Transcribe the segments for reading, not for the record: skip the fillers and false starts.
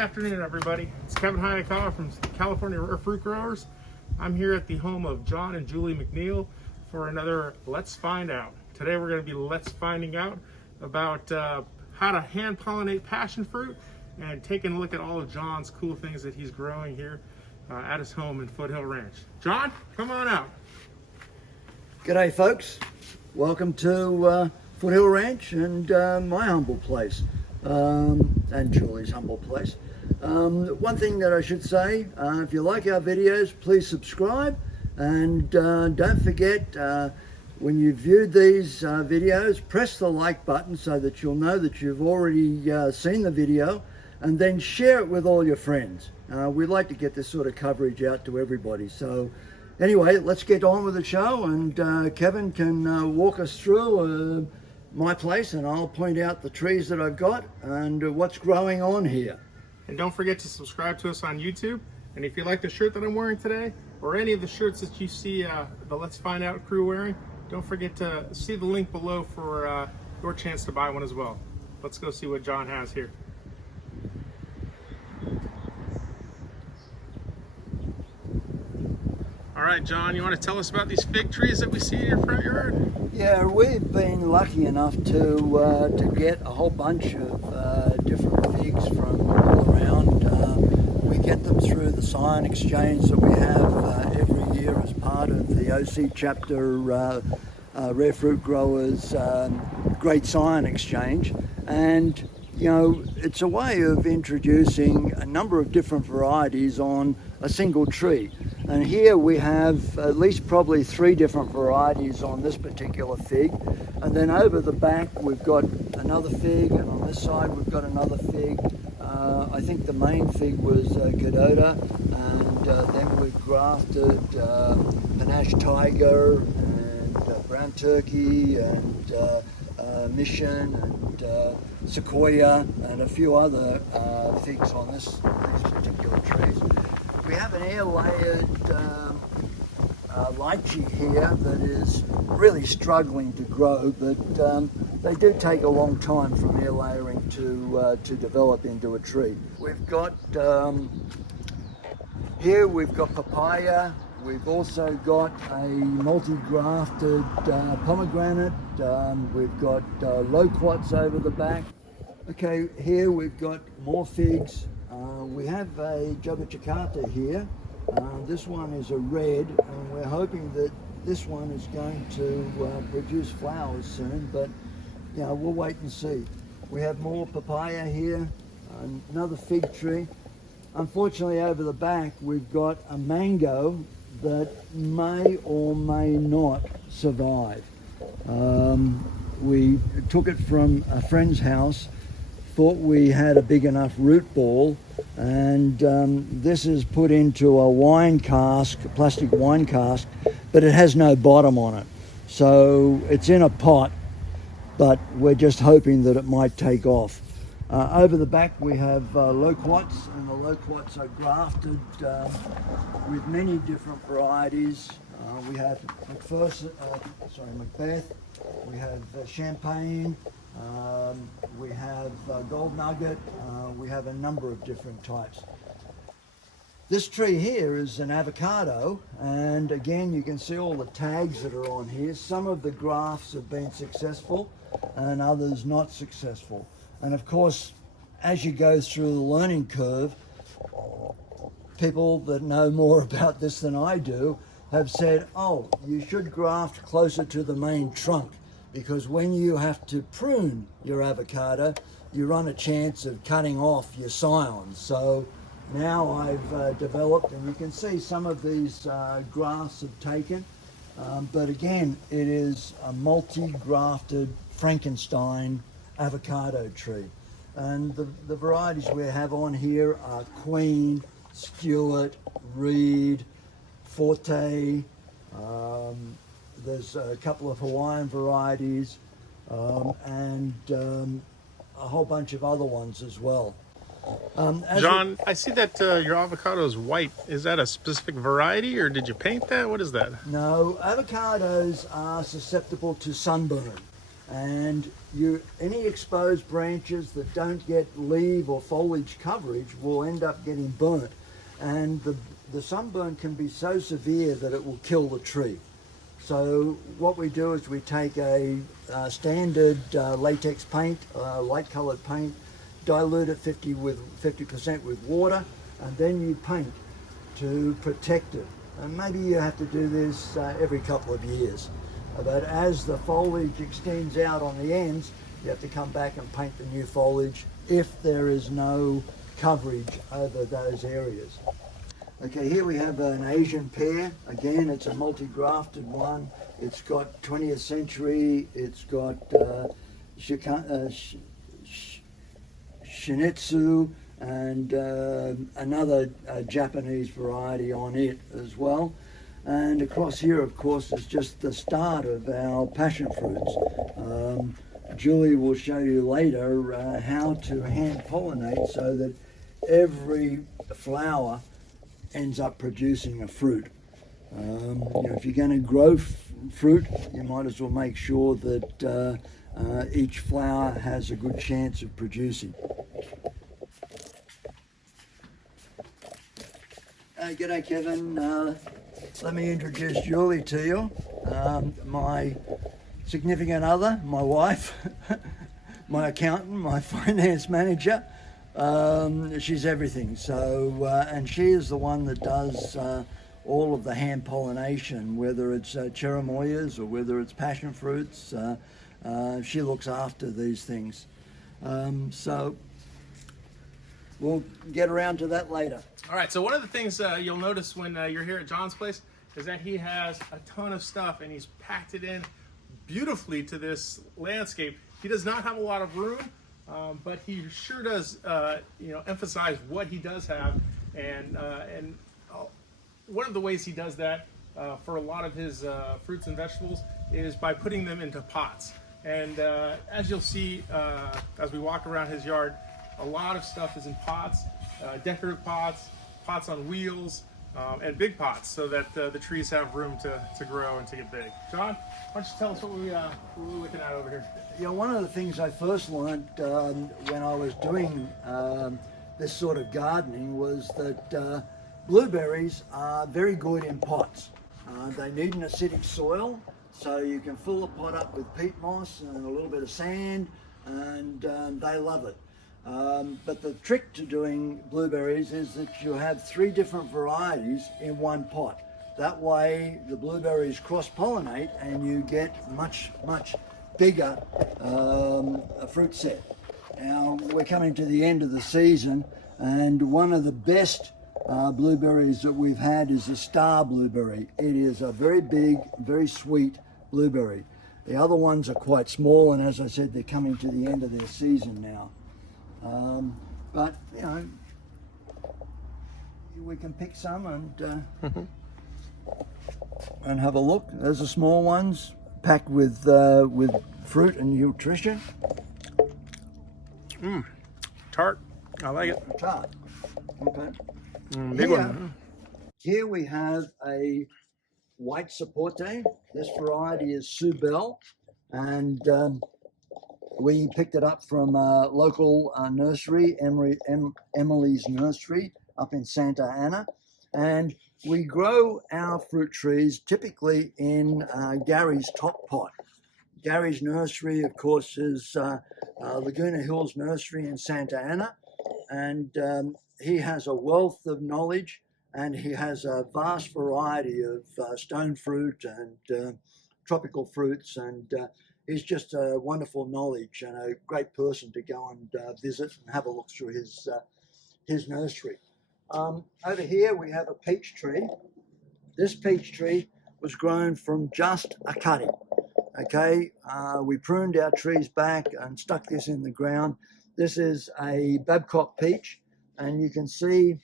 afternoon, everybody. It's Kevin Hayakawa from California Rare Fruit Growers. I'm here at the home of John and Julie McNeill for another Let's Find Out. Today we're going to be finding out about how to hand pollinate passion fruit and taking a look at all of John's cool things that he's growing here at his home in Foothill Ranch. John, come on out. G'day folks, welcome to Foothill Ranch and my humble place, and Julie's humble place. One thing that I should say, if you like our videos, please subscribe, and don't forget, when you've viewed these videos, press the like button so that you'll know that you've already seen the video, and then share it with all your friends. We'd like to get this sort of coverage out to everybody. So anyway, let's get on with the show, and Kevin can walk us through my place, and I'll point out the trees that I've got and what's growing on here. And don't forget to subscribe to us on YouTube. And if you like the shirt that I'm wearing today, or any of the shirts that you see the Let's Find Out crew wearing, don't forget to see the link below for your chance to buy one as well. Let's go see what John has here. All right, John, you want to tell us about these fig trees that we see in your front yard? Yeah, we've been lucky enough to get a whole bunch of different figs from all around. We get them through the sign exchange that we have every year as part of the OC chapter Rare Fruit Growers Great Sign Exchange. And you know, it's a way of introducing a number of different varieties on a single tree. And here we have at least probably 3 different varieties on this particular fig. And then over the back we've got another fig, and on this side we've got another fig. I think the main fig was Cadota, and then we've grafted Panache Tiger and Brown Turkey and Mission and Sequoia and a few other figs on these particular trees. We have an air-layered lychee here that is really struggling to grow, but they do take a long time from air layering to develop into a tree. We've got here we've got papaya. We've also got a multi-grafted pomegranate. We've got loquats over the back. Okay, here we've got more figs. We have a Jabachakata here. This one is a red, and we're hoping that this one is going to produce flowers soon, but you know, we'll wait and see. We have more papaya here, another fig tree. Unfortunately, over the back we've got a mango that may or may not survive. We took it from a friend's house, thought we had a big enough root ball, and this is put into a wine cask, a plastic wine cask, but it has no bottom on it. So it's in a pot, but we're just hoping that it might take off. Over the back we have loquats, and the loquats are grafted with many different varieties. We have Macbeth, we have Champagne, we have Gold Nugget, we have a number of different types. This tree here is an avocado, and again you can see all the tags that are on here. Some of the grafts have been successful and others not successful. And of course, as you go through the learning curve, people that know more about this than I do have said, oh, you should graft closer to the main trunk, because when you have to prune your avocado, you run a chance of cutting off your scions. So now I've developed, and you can see some of these grafts have taken, but again, it is a multi-grafted Frankenstein avocado tree. And the varieties we have on here are Queen, Stewart, Reed, Forte. There's a couple of Hawaiian varieties, and a whole bunch of other ones as well. John, I see that your avocado is white. Is that a specific variety, or did you paint that? What is that? No, avocados are susceptible to sunburn. and any exposed branches that don't get leaf or foliage coverage will end up getting burnt, and the sunburn can be so severe that it will kill the tree. So what we do is we take a standard latex paint, light colored paint, dilute it 50% with water, and then you paint to protect it. And maybe you have to do this every couple of years. But as the foliage extends out on the ends, you have to come back and paint the new foliage if there is no coverage over those areas. Okay, here we have an Asian pear. Again, it's a multi-grafted one. It's got 20th century, it's got Shinitsu, and another Japanese variety on it as well. And across here, of course, is just the start of our passion fruits. Julie will show you later how to hand pollinate so that every flower ends up producing a fruit. If you're going to grow fruit, you might as well make sure that each flower has a good chance of producing. G'day, Kevin. Let me introduce Julie to you. My significant other, my wife, my accountant, my finance manager. She's everything. So, and she is the one that does all of the hand pollination, whether it's cherimoyas or whether it's passion fruits. She looks after these things. So we'll get around to that later. All right, so one of the things you'll notice when you're here at John's place is that he has a ton of stuff and he's packed it in beautifully to this landscape. He does not have a lot of room, but he sure does, emphasize what he does have. And one of the ways he does that for a lot of his fruits and vegetables is by putting them into pots. And as you'll see as we walk around his yard, a lot of stuff is in pots, decorative pots, pots on wheels, and big pots, so that the trees have room to grow and to get big. John, why don't you tell us what we're looking at over here? Yeah, one of the things I first learned when I was doing this sort of gardening was that blueberries are very good in pots. They need an acidic soil, so you can fill the pot up with peat moss and a little bit of sand, and they love it. But the trick to doing blueberries is that you have 3 different varieties in one pot. That way the blueberries cross-pollinate and you get much bigger fruit set. Now we're coming to the end of the season, and one of the best blueberries that we've had is a star blueberry. It is a very big, very sweet blueberry. The other ones are quite small, and as I said, they're coming to the end of their season now. But we can pick some and have a look. There's the small ones packed with fruit and nutrition. Tart. I like it. Tart. Okay. Big one. Here we have a white sapote. This variety is Susceptible, and we picked it up from a local nursery, Emily's Nursery up in Santa Ana. And we grow our fruit trees typically in Gary's top pot. Gary's nursery, of course, is Laguna Hills Nursery in Santa Ana. And he has a wealth of knowledge, and he has a vast variety of stone fruit and tropical fruits, and he's just a wonderful knowledge and a great person to go and visit and have a look through his nursery. Over here we have a peach tree. This peach tree was grown from just a cutting. Okay, we pruned our trees back and stuck this in the ground. This is a Babcock peach, and you can see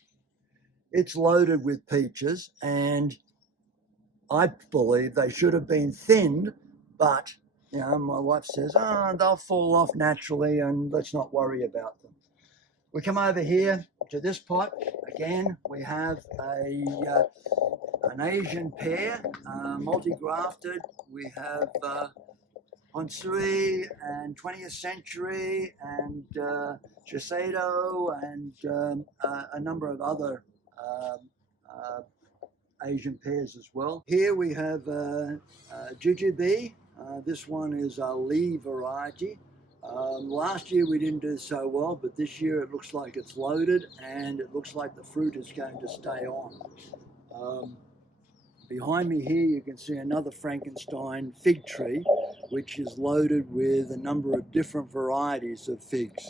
it's loaded with peaches, and I believe they should have been thinned, but my wife says, they'll fall off naturally and let's not worry about them. We come over here to this pot. Again, we have an Asian pear, multi-grafted. We have Honsui and 20th Century and Shiseido and a number of other Asian pears as well. Here we have Jujube. This one is a Lee variety. Last year we didn't do so well, but this year it looks like it's loaded and it looks like the fruit is going to stay on. Behind me here you can see another Frankenstein fig tree, which is loaded with a number of different varieties of figs.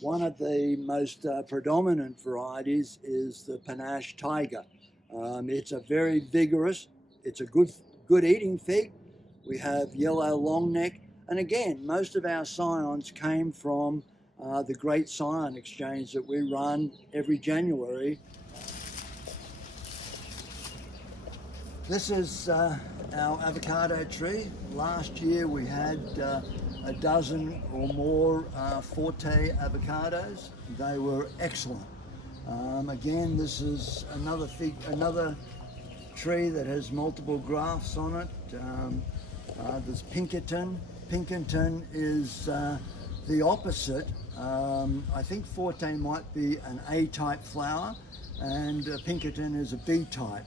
One of the most predominant varieties is the Panache Tiger. It's a very vigorous, it's a good eating fig. We have yellow long neck, and again, most of our scions came from the Great Scion Exchange that we run every January. This is our avocado tree. Last year we had a dozen or more Forte avocados. They were excellent. Again, this is another tree that has multiple grafts on it. There's Pinkerton. Pinkerton is the opposite. I think Forte might be an A-type flower, and Pinkerton is a B-type.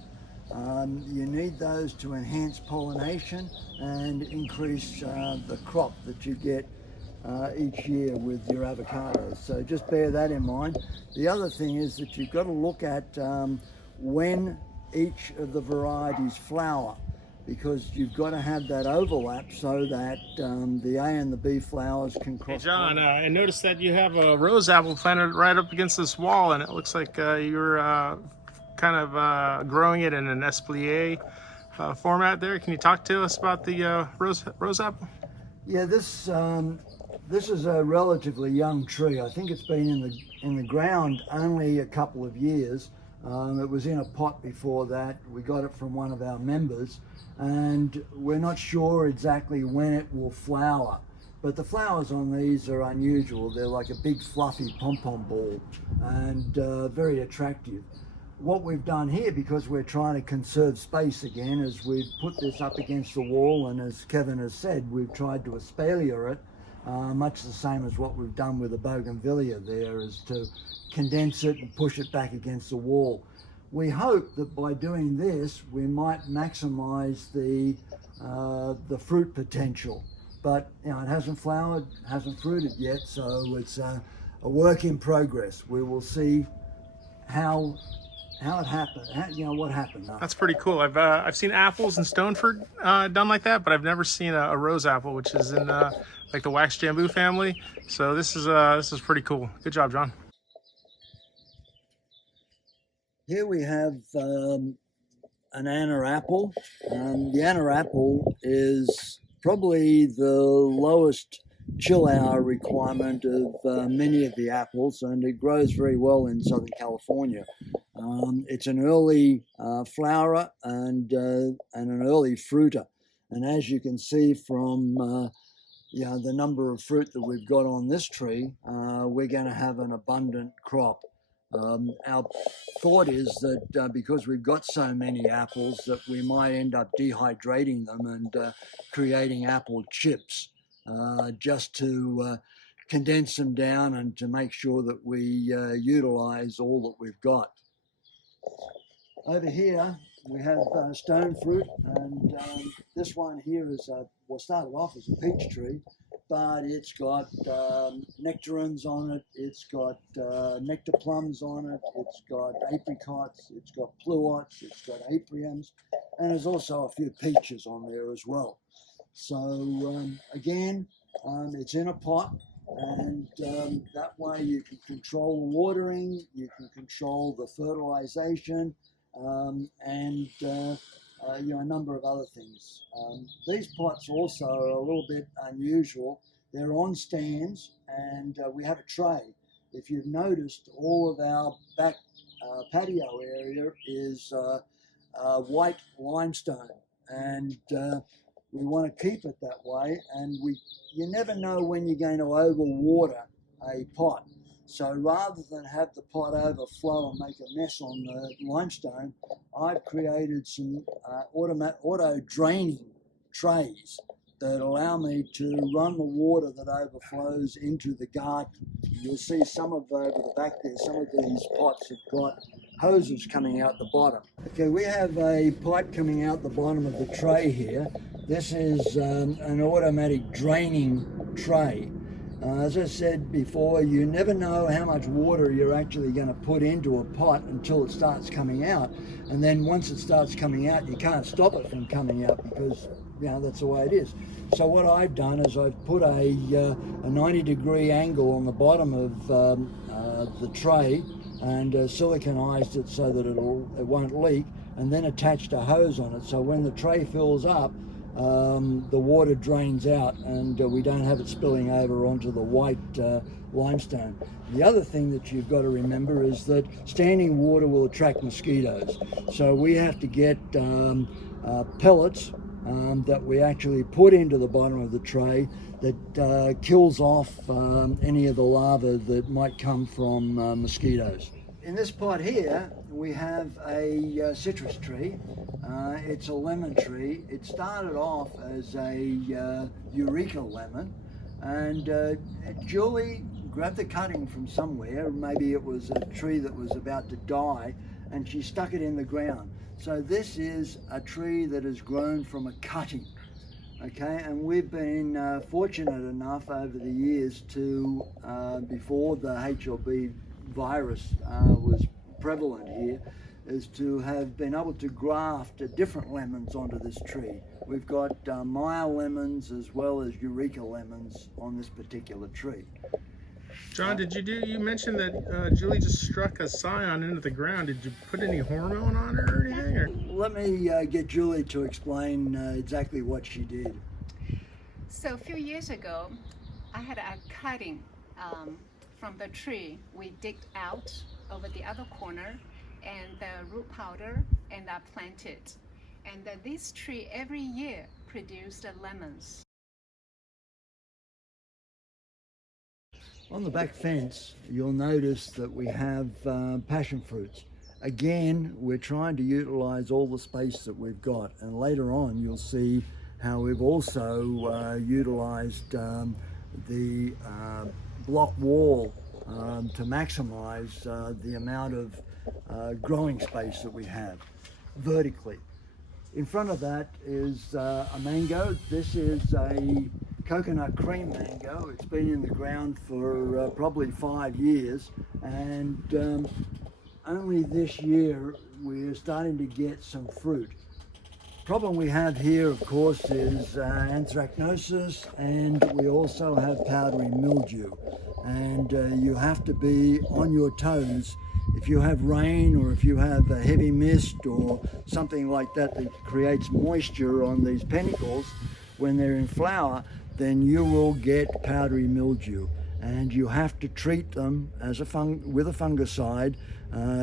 You need those to enhance pollination and increase the crop that you get each year with your avocados. So just bear that in mind. The other thing is that you've got to look at when each of the varieties flower, because you've got to have that overlap so that the A and the B flowers can cross. Hey John, I noticed that you have a rose apple planted right up against this wall, and it looks like you're kind of growing it in an espalier format there. Can you talk to us about the rose apple? Yeah, this is a relatively young tree. I think it's been in the ground only a couple of years. It was in a pot before that. We got it from one of our members, and we're not sure exactly when it will flower. But the flowers on these are unusual. They're like a big fluffy pom-pom ball and very attractive. What we've done here, because we're trying to conserve space again, is we've put this up against the wall, and as Kevin has said, we've tried to espalier it, much the same as what we've done with the bougainvillea there, is to condense it and push it back against the wall. We hope that by doing this, we might maximize the fruit potential. But you know, it hasn't flowered, hasn't fruited yet, so it's a work in progress. We will see how it happened, what happened. That's pretty cool. I've seen apples and stone fruit done like that, but I've never seen a rose apple, which is in like the wax jambu family. So this is pretty cool. Good job, John. Here we have an Anna apple. The Anna apple is probably the lowest chill hour requirement of many of the apples, and it grows very well in Southern California. It's an early flowerer and an early fruiter, and as you can see from the number of fruit that we've got on this tree, we're going to have an abundant crop. Our thought is that because we've got so many apples, that we might end up dehydrating them and creating apple chips, just to condense them down and to make sure that we utilize all that we've got. Over here we have stone fruit, and this one here is started off as a peach tree, but it's got nectarines on it, it's got nectar plums on it, it's got apricots, it's got pluots, it's got apriums, and there's also a few peaches on there as well. So again, it's in a pot, and that way you can control the watering, you can control the fertilization, and a number of other things. These pots also are a little bit unusual. They're on stands, and we have a tray. If you've noticed, all of our back patio area is white limestone, and we want to keep it that way. And you never know when you're going to overwater a pot. So rather than have the pot overflow and make a mess on the limestone, I've created some auto draining trays that allow me to run the water that overflows into the garden. You'll see some of over the back there, some of these pots have got hoses coming out the bottom. Okay, we have a pipe coming out the bottom of the tray here. This is an automatic draining tray. As I said before, you never know how much water you're actually going to put into a pot until it starts coming out. And then once it starts coming out, you can't stop it from coming out because, you know, that's the way it is. So what I've done is I've put a 90-degree angle on the bottom of the tray and siliconized it so that it won't leak, and then attached a hose on it. So when the tray fills up, the water drains out and we don't have it spilling over onto the white limestone. The other thing that you've got to remember is that standing water will attract mosquitoes. So we have to get pellets that we actually put into the bottom of the tray that kills off any of the larvae that might come from mosquitoes. In this pot here, we have a citrus tree. It's a lemon tree. It started off as a Eureka lemon, and Julie grabbed the cutting from somewhere. Maybe it was a tree that was about to die, and she stuck it in the ground. So this is a tree that has grown from a cutting. Okay, and we've been fortunate enough over the years to, before the HLB virus was prevalent here, is to have been able to graft different lemons onto this tree. We've got Maya lemons as well as Eureka lemons on this particular tree. John, you mentioned that Julie just struck a scion into the ground. Did you put any hormone on her or anything? Or? Let me get Julie to explain exactly what she did. So a few years ago, I had a cutting from the tree. We digged out over the other corner and the root powder, and I planted. And this tree every year produced lemons. On the back fence, you'll notice that we have passion fruits. Again, we're trying to utilize all the space that we've got, and later on you'll see how we've also utilized the block wall to maximize the amount of growing space that we have vertically. In front of that is a mango. This is a coconut cream mango. It's been in the ground for probably 5 years, and only this year we're starting to get some fruit. Problem we have here, of course, is anthracnosis, and we also have powdery mildew. And you have to be on your toes. If you have rain or if you have a heavy mist or something like that that creates moisture on these panicles when they're in flower, then you will get powdery mildew. And you have to treat them as with a fungicide.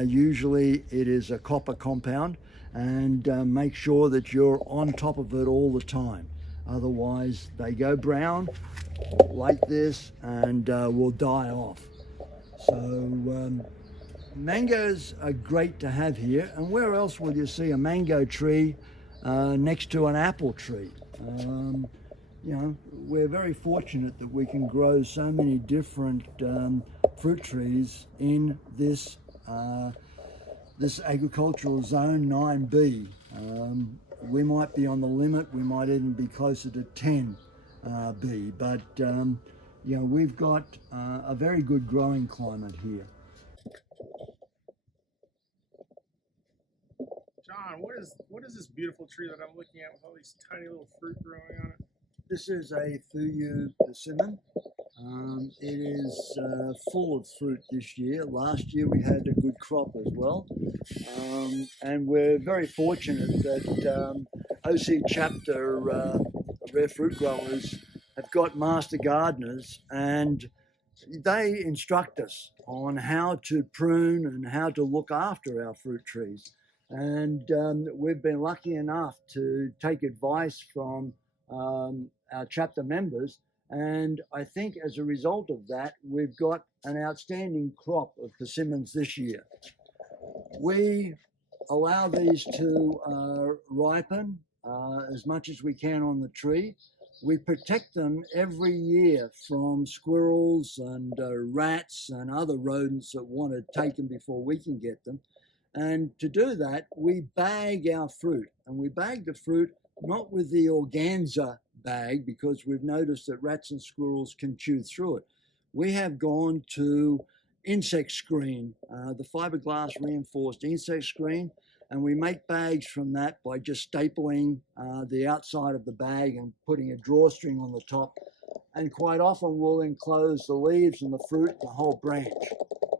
Usually it is a copper compound, and make sure that you're on top of it all the time. Otherwise they go brown like this and will die off. So mangoes are great to have here, and where else will you see a mango tree next to an apple tree? You know, we're very fortunate that we can grow so many different fruit trees in this this agricultural zone 9B. We might be on the limit, we might even be closer to 10B, but you know, we've got a very good growing climate here. John, what is this beautiful tree that I'm looking at with all these tiny little fruit growing on it? This is a Fuyu Persimmon. It is full of fruit this year. Last year we had a good crop as well. And we're very fortunate that OC Chapter Rare Fruit Growers have got master gardeners, and they instruct us on how to prune and how to look after our fruit trees. And we've been lucky enough to take advice from our chapter members, and I think as a result of that we've got an outstanding crop of persimmons this year. We allow these to ripen as much as we can on the tree, We protect them every year from squirrels and rats and other rodents that want to take them before we can get them. And to do that, we bag our fruit, and we bag the fruit not with the organza bag, because we've noticed that rats and squirrels can chew through it. We have gone to insect screen, the fiberglass reinforced insect screen, and we make bags from that by just stapling the outside of the bag and putting a drawstring on the top. And quite often we'll enclose the leaves and the fruit, the whole branch.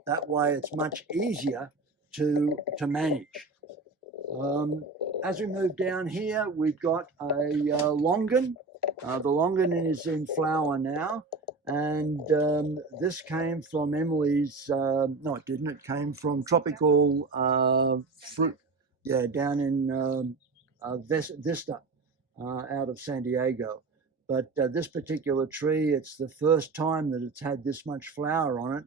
That way it's much easier to manage. As we move down here, we've got a Longan. The Longan is in flower now, and this came from Emily's, no it didn't, it came from Tropical Fruit, yeah, down in Vista, out of San Diego. But this particular tree, it's the first time that it's had this much flower on it.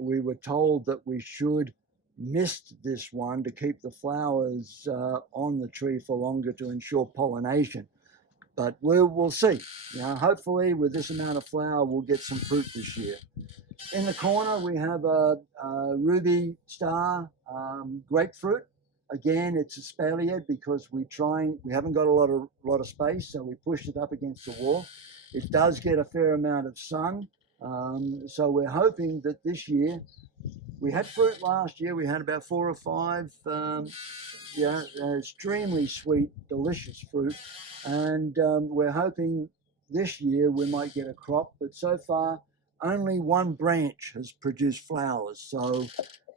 We were told that we should mist this one to keep the flowers on the tree for longer to ensure pollination. But we'll see. Hopefully with this amount of flower, we'll get some fruit this year. In the corner, we have a Ruby Star grapefruit. Again, it's espalier because we haven't got a lot of space, so we pushed it up against the wall. It does get a fair amount of sun, so we're hoping that this year, we had fruit last year. We had about 4 or 5, extremely sweet, delicious fruit. And we're hoping this year we might get a crop, but so far only one branch has produced flowers. So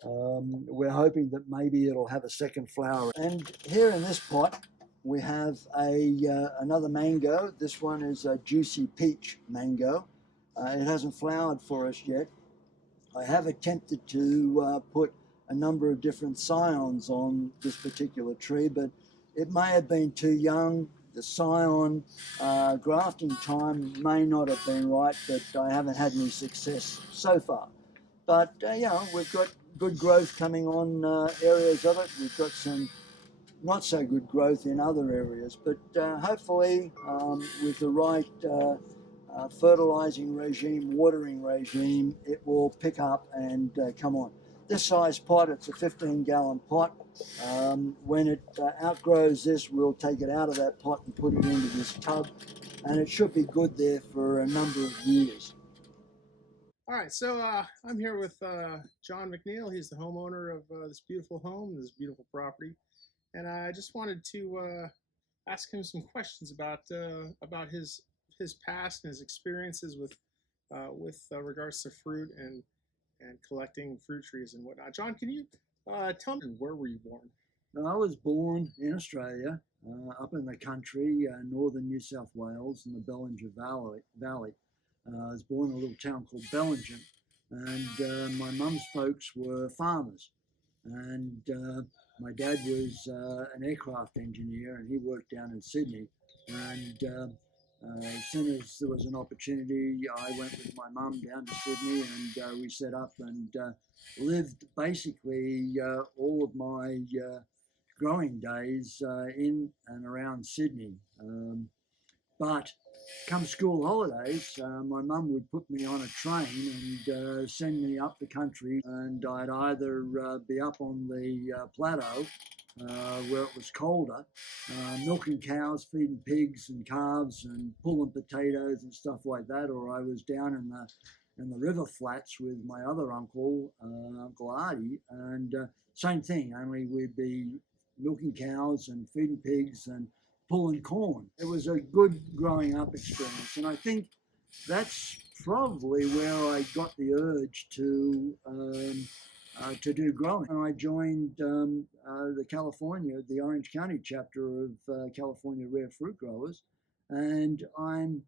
we're hoping that maybe it'll have a second flower. And here in this pot, we have another mango. This one is a juicy peach mango. It hasn't flowered for us yet. I have attempted to put a number of different scions on this particular tree, but it may have been too young. The scion grafting time may not have been right, but I haven't had any success so far. But, we've got good growth coming on areas of it. We've got some not so good growth in other areas, but hopefully with the right fertilizing regime, watering regime, it will pick up and come on. This size pot, it's a 15-gallon pot. When it outgrows this, we'll take it out of that pot and put it into this tub, and it should be good there for a number of years. All right, so I'm here with John McNeill. He's the homeowner of this beautiful home, this beautiful property, and I just wanted to ask him some questions about his past and his experiences with regards to fruit and collecting fruit trees and whatnot. John, can you tell me, where were you born? I was born in Australia, up in the country, northern New South Wales, in the Bellinger Valley. I was born in a little town called Bellinger, and my mum's folks were farmers. And my dad was an aircraft engineer, and he worked down in Sydney. And as soon as there was an opportunity, I went with my mum down to Sydney, and we set up and lived basically all of my growing days in and around Sydney. But come school holidays, my mum would put me on a train and send me up the country, and I'd either be up on the plateau where it was colder, milking cows, feeding pigs and calves and pulling potatoes and stuff like that, or I was down in the river flats with my other uncle, Uncle Artie, and same thing, only we'd be milking cows and feeding pigs and pulling corn. It was a good growing up experience, and I think that's probably where I got the urge to do growing. And I joined the Orange County chapter of California Rare Fruit Growers, and I'm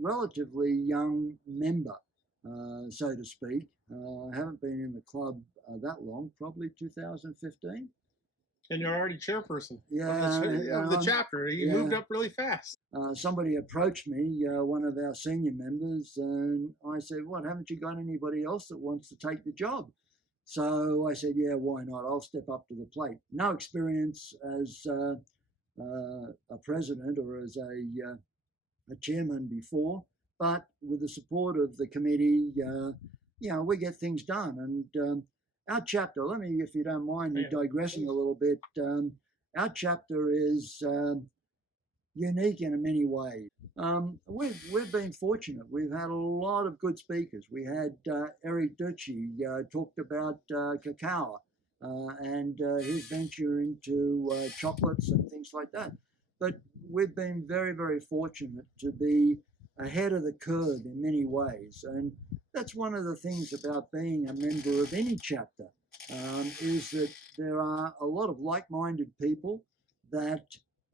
relatively young member, so to speak. I haven't been in the club that long, probably 2015. And you're already chairperson of the chapter. You moved up really fast. Somebody approached me, one of our senior members, and I said, "What, haven't you got anybody else that wants to take the job?" So I said, "Yeah, why not? I'll step up to the plate." No experience as a president or as a a chairman before, but with the support of the committee, we get things done. And our chapter, let me, if you don't mind me digressing a little bit, our chapter is unique in many ways. We've been fortunate. We've had a lot of good speakers. We had Eric Ducci talked about cacao and his venture into chocolates and things like that. But we've been very, very fortunate to be ahead of the curve in many ways. And that's one of the things about being a member of any chapter, is that there are a lot of like-minded people that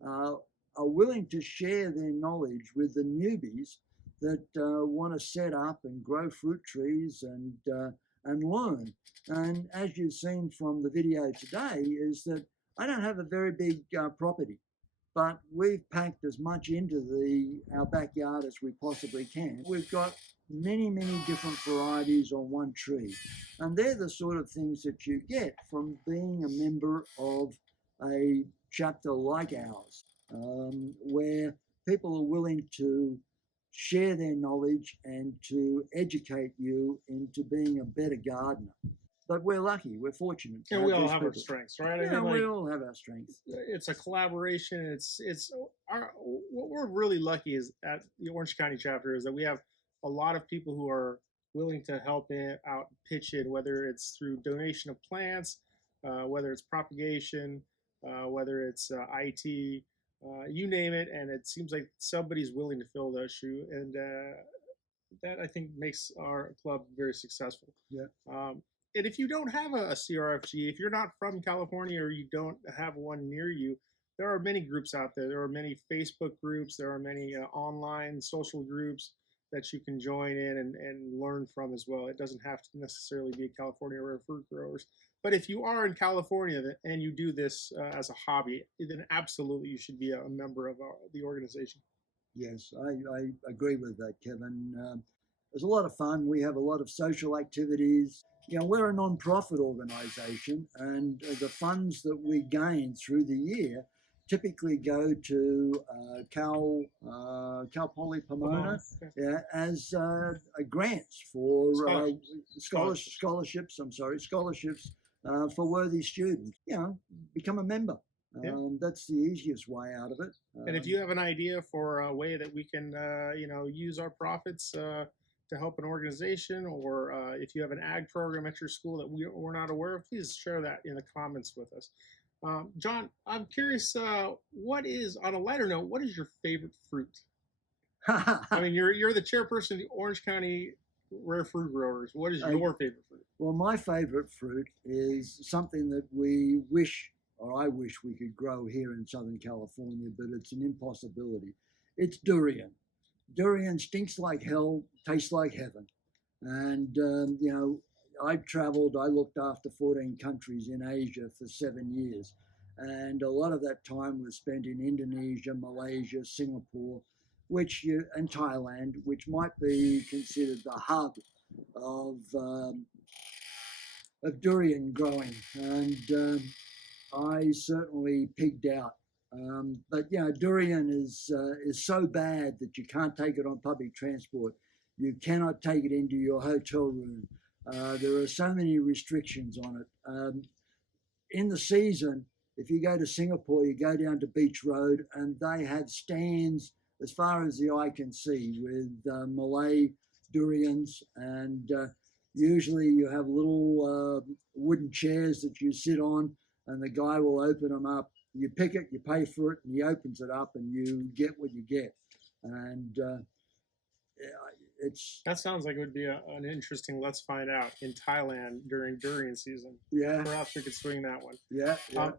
are willing to share their knowledge with the newbies that want to set up and grow fruit trees and learn. And as you've seen from the video today, is that I don't have a very big property, but we've packed as much into our backyard as we possibly can. We've got many, many different varieties on one tree. And they're the sort of things that you get from being a member of a chapter like ours, where people are willing to share their knowledge and to educate you into being a better gardener. But we're lucky, we're fortunate. And we all have our strengths, right? Yeah, we all have our strengths. It's a collaboration. What we're really lucky is at the Orange County chapter is that we have a lot of people who are willing to help out, pitch in, whether it's through donation of plants, whether it's propagation, whether it's IT, you name it, and it seems like somebody's willing to fill that shoe, and that I think makes our club very successful. Yeah. And if you don't have a CRFG, if you're not from California or you don't have one near you, there are many groups out there. There are many Facebook groups. There are many online social groups that you can join in and learn from as well. It doesn't have to necessarily be California Rare Fruit Growers. But if you are in California and you do this as a hobby, then absolutely you should be a member of the organization. Yes, I agree with that, Kevin. There's a lot of fun. We have a lot of social activities. We're a non-profit organization, and the funds that we gain through the year typically go to Cal Poly Pomona as grants for scholarships for worthy students. Become a member. That's the easiest way out of it. And if you have an idea for a way that we can, use our profits to help an organization, or if you have an ag program at your school that we're not aware of, please share that in the comments with us. John, I'm curious, on a lighter note, what is your favorite fruit? I mean, you're the chairperson of the Orange County Rare Fruit Growers. What is your favorite fruit? Well, my favorite fruit is something that I wish we could grow here in Southern California, but it's an impossibility. It's durian. Durian stinks like hell, tastes like heaven. And, I've traveled, I looked after 14 countries in Asia for 7 years. And a lot of that time was spent in Indonesia, Malaysia, Singapore, and Thailand, which might be considered the hub of durian growing. And I certainly pigged out. But durian is so bad that you can't take it on public transport. You cannot take it into your hotel room. There are so many restrictions on it. In the season, if you go to Singapore, you go down to Beach Road, and they have stands as far as the eye can see with Malay durians, and usually you have little wooden chairs that you sit on, and the guy will open them up. You pick it, you pay for it, and he opens it up, and you get what you get. And that sounds like it would be an interesting Let's Find Out in Thailand during durian season. Yeah. Perhaps we could swing that one. Yeah.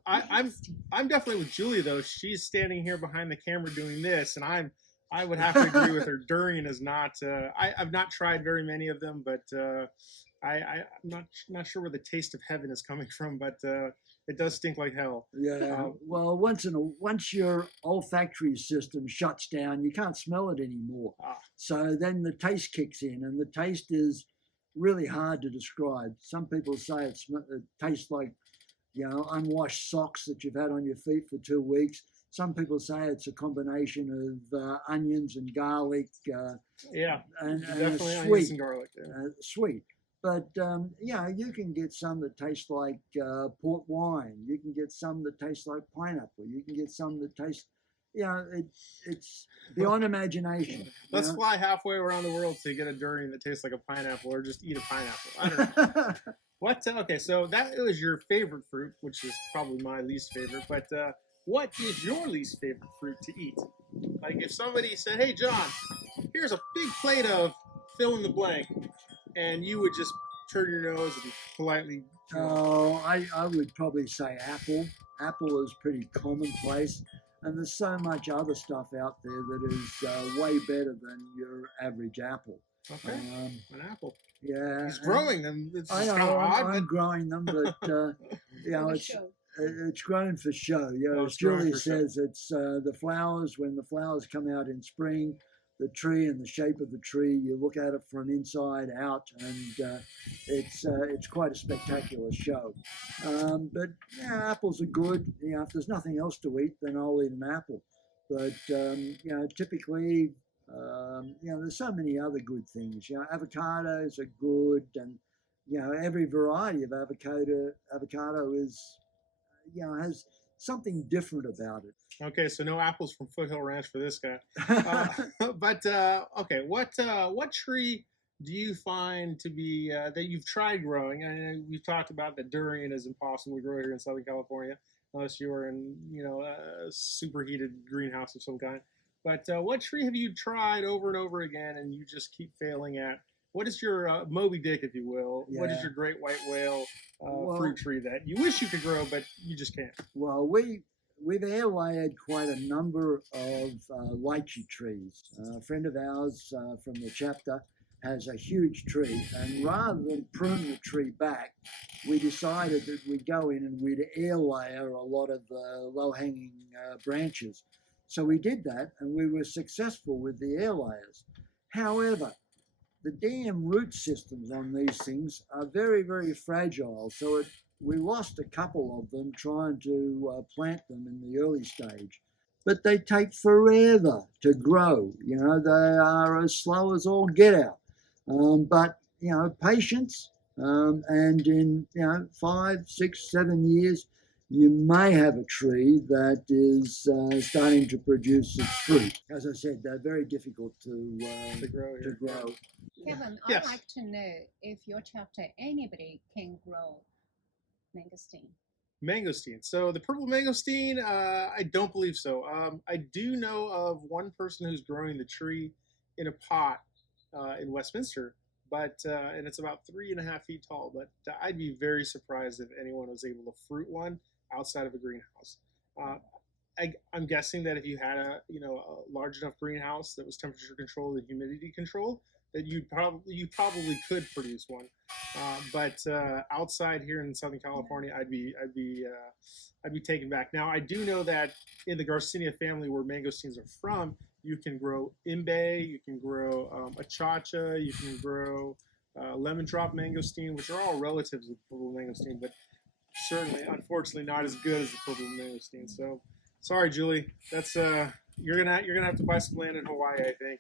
I'm definitely with Julie, though. She's standing here behind the camera doing this, and I would have to agree with her. Durian is not. I've not tried very many of them, but I'm not sure where the taste of heaven is coming from, but it does stink like hell. Yeah. Well, once your olfactory system shuts down, you can't smell it anymore. So then the taste kicks in, and the taste is really hard to describe. Some people say it tastes like unwashed socks that you've had on your feet for 2 weeks. some people say it's a combination of onions and garlic Yeah, and definitely a onions sweet. and garlic. Yeah. Sweet. But you can get some that taste like port wine. You can get some that taste like pineapple. You can get some that taste, it's beyond imagination. Let's fly halfway around the world to get a durian that tastes like a pineapple, or just eat a pineapple. I don't know. What? Okay, so that was your favorite fruit, which is probably my least favorite. But what is your least favorite fruit to eat? Like if somebody said, "Hey, John, here's a big plate of fill in the blank," and you would just turn your nose and politely. Oh, I would probably say apple. Apple is pretty commonplace, and there's so much other stuff out there that is way better than your average apple. Okay, an apple. Yeah, he's growing them. It's I know, kind of odd, I'm growing them, but it's grown for show. As Julie says, it's the flowers. When the flowers come out in spring, the tree and the shape of the tree, you look at it from inside out, and it's quite a spectacular show. But yeah, apples are good. If there's nothing else to eat, then I'll eat an apple. But typically. There's so many other good things. Avocados are good, and every variety of avocado is, has something different about it. Okay, so no apples from Foothill Ranch for this guy. But okay, what tree do you find to be that you've tried growing? And we've talked about that durian is impossible to grow here in Southern California unless you are in a superheated greenhouse of some kind. But what tree have you tried over and over again and you just keep failing at? What is your Moby Dick, if you will? Yeah. What is your great white whale fruit tree that you wish you could grow, but you just can't? Well, we've air layered quite a number of lychee trees. A friend of ours from the chapter has a huge tree, and rather than prune the tree back, we decided that we'd go in and we'd air layer a lot of the low-hanging branches. So we did that, and we were successful with the air layers. However, the damn root systems on these things are very, very fragile. So we lost a couple of them trying to plant them in the early stage. But they take forever to grow. They are as slow as all get out. But patience, and in 5, 6, 7 years, you may have a tree that is starting to produce its fruit. As I said, they're very difficult to grow. Kevin, Yes. I'd like to know if your chapter, anybody can grow mangosteen. Mangosteen. So the purple mangosteen, I don't believe so. I do know of one person who's growing the tree in a pot in Westminster, but and it's about 3.5 feet tall. But I'd be very surprised if anyone was able to fruit one outside of a greenhouse. I'm guessing that if you had a large enough greenhouse that was temperature controlled and humidity controlled, that you probably could produce one. But outside here in Southern California, I'd be taken back. Now I do know that in the Garcinia family, where mangosteens are from, you can grow imbe, you can grow achacha, you can grow lemon drop mangosteen, which are all relatives of purple mangosteen, but certainly, unfortunately, not as good as the purple mangosteen. So, sorry, Julie. That's you're gonna have to buy some land in Hawaii, I think,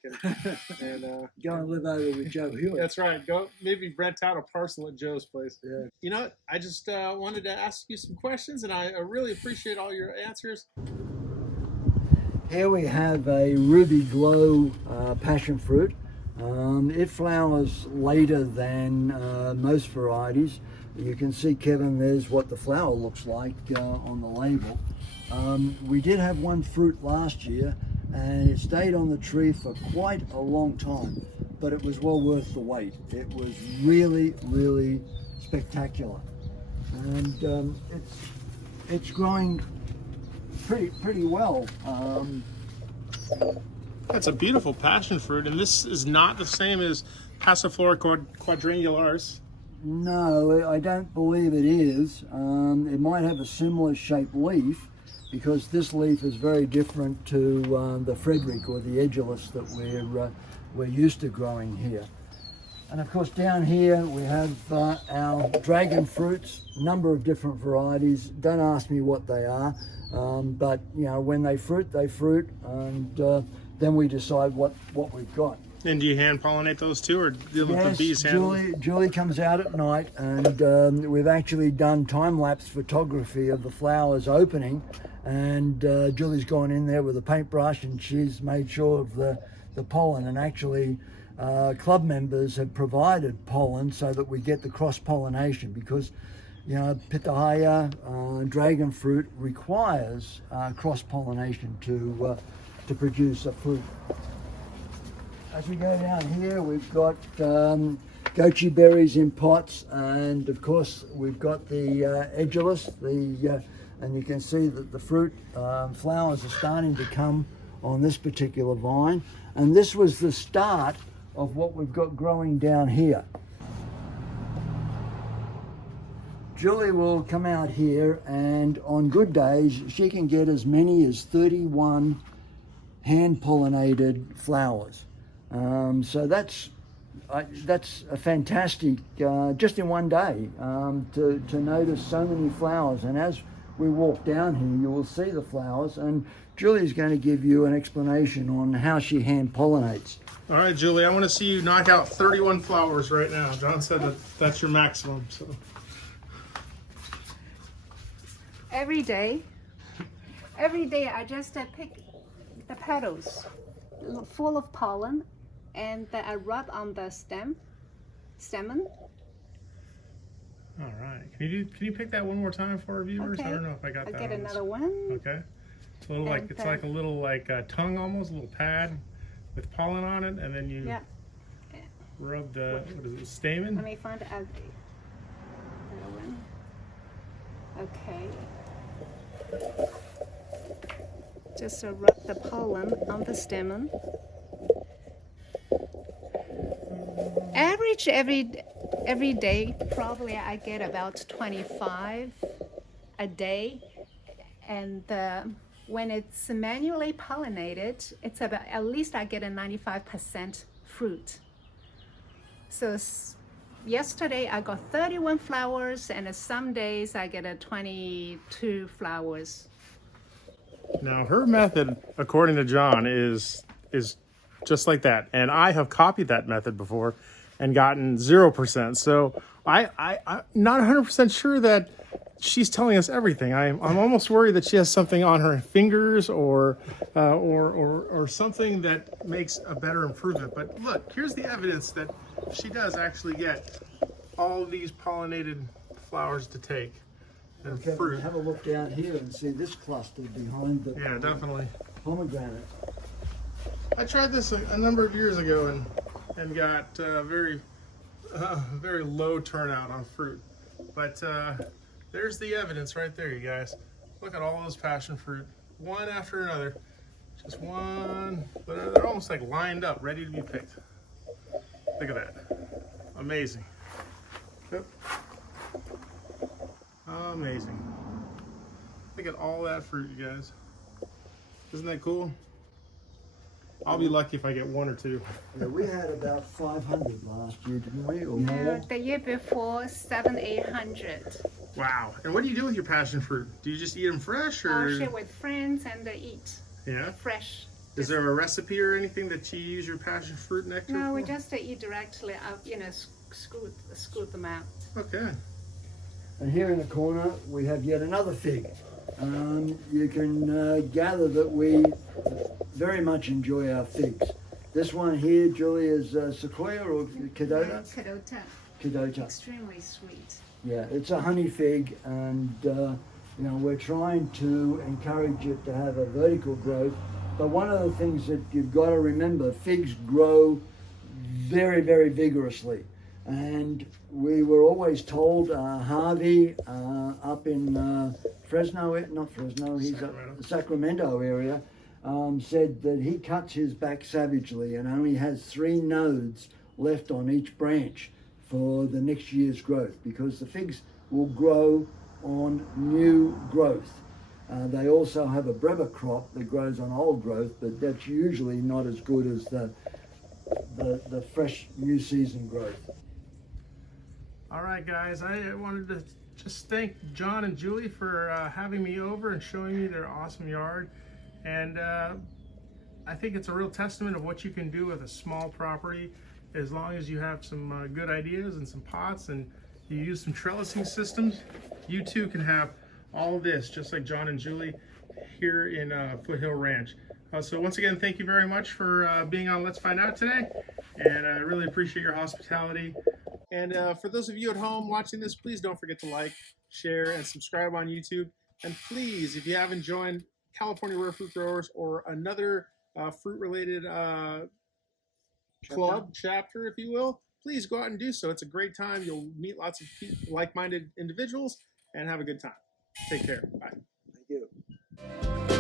and go and live over with Joe Hewitt. That's right. Go maybe rent out a parcel at Joe's place. Yeah. You know what? I just wanted to ask you some questions, and I really appreciate all your answers. Here we have a ruby glow passion fruit. It flowers later than most varieties. You can see, Kevin, there's what the flower looks like on the label. We did have one fruit last year, and it stayed on the tree for quite a long time, but it was well worth the wait. It was really, really spectacular. And it's growing pretty well. That's a beautiful passion fruit, and this is not the same as Passiflora quadrangularis. No, I don't believe it is. It might have a similar shaped leaf, because this leaf is very different to the Frederick or the Edulus that we're used to growing here. And of course down here we have our dragon fruits, number of different varieties. Don't ask me what they are, but you know, when they fruit, and then we decide what we've got. And do you hand pollinate those too, or do the bees handle? Julie comes out at night, and we've actually done time-lapse photography of the flowers opening, and Julie's gone in there with a paintbrush and she's made sure of the pollen, and actually club members have provided pollen so that we get the cross-pollination, because you know, pitahaya, dragon fruit requires cross-pollination to produce a fruit. As we go down here, we've got goji berries in pots, and of course we've got the edulis, and you can see that the fruit flowers are starting to come on this particular vine, and this was the start of what we've got growing down here. Julie will come out here, and on good days she can get as many as 31 hand pollinated flowers. So that's a fantastic, just in one day, to notice so many flowers. And as we walk down here, you will see the flowers, and Julie's going to give you an explanation on how she hand pollinates. All right, Julie, I want to see you knock out 31 flowers right now. John said that's your maximum. So Every day I just pick the petals full of pollen, and I rub on the stamen. all right, can you pick that one more time for our viewers? Okay. I don't know if I got that. I'll get on this. another one. Okay, it's a little like And a little like a tongue, almost a little pad with pollen on it, and then you rub the what is it, stamen? Let me find the other one. Okay. Just rub the pollen on the stamen. Average every day, probably I get about 25 a day, and when it's manually pollinated, it's about, at least I get a 95% fruit. So yesterday I got 31 flowers, and some days I get 22 flowers. Now her method, according to John, is just like that, and I have copied that method before and gotten 0%. So I'm not 100% sure that she's telling us everything. I'm almost worried that she has something on her fingers or something that makes a better improvement. But look, here's the evidence that she does actually get all these pollinated flowers to take. And Okay, fruit. have a look down here and see this cluster behind the Definitely. pomegranate. I tried this a number of years ago and got very low turnout on fruit. But there's the evidence right there, you guys. Look at all those passion fruit, one after another. Just one, but they're almost like lined up, ready to be picked. Look at that. Amazing. Yep. Amazing. Look at all that fruit, you guys. Isn't that cool? I'll be lucky if I get one or two. Yeah, we had about 500 last year, didn't we, or No, more? the year before 700-800. Wow. And what do you do with your passion fruit? Do you just eat them fresh, or? I'll share with friends and eat Yeah. fresh. Is there a recipe or anything that you use your passion fruit nectar No, for? we just eat directly out, scoop them out. Okay. And here in the corner, we have yet another fig. You can gather that we very much enjoy our figs. This one here, Julie, is Sequoia or Cadota? Cadota. Extremely sweet. Yeah, it's a honey fig, and we're trying to encourage it to have a vertical growth. But one of the things that you've got to remember, figs grow very, very vigorously. And we were always told, Harvey up in Fresno, not Fresno, he's up the Sacramento area, said that he cuts his back savagely and only has 3 nodes left on each branch for the next year's growth, because the figs will grow on new growth. They also have a breva crop that grows on old growth, but that's usually not as good as the the fresh new season growth. All right, guys, I wanted to just thank John and Julie for having me over and showing me their awesome yard. And I think it's a real testament of what you can do with a small property, as long as you have some good ideas and some pots and you use some trellising systems. You too can have all of this, just like John and Julie here in Foothill Ranch. So once again, thank you very much for being on Let's Find Out today, and I really appreciate your hospitality. And for those of you at home watching this, please don't forget to like, share, and subscribe on YouTube. And please, if you haven't joined California Rare Fruit Growers or another fruit-related club, chapter, if you will, please go out and do so. It's a great time. You'll meet lots of like-minded individuals and have a good time. Take care. Bye. Thank you.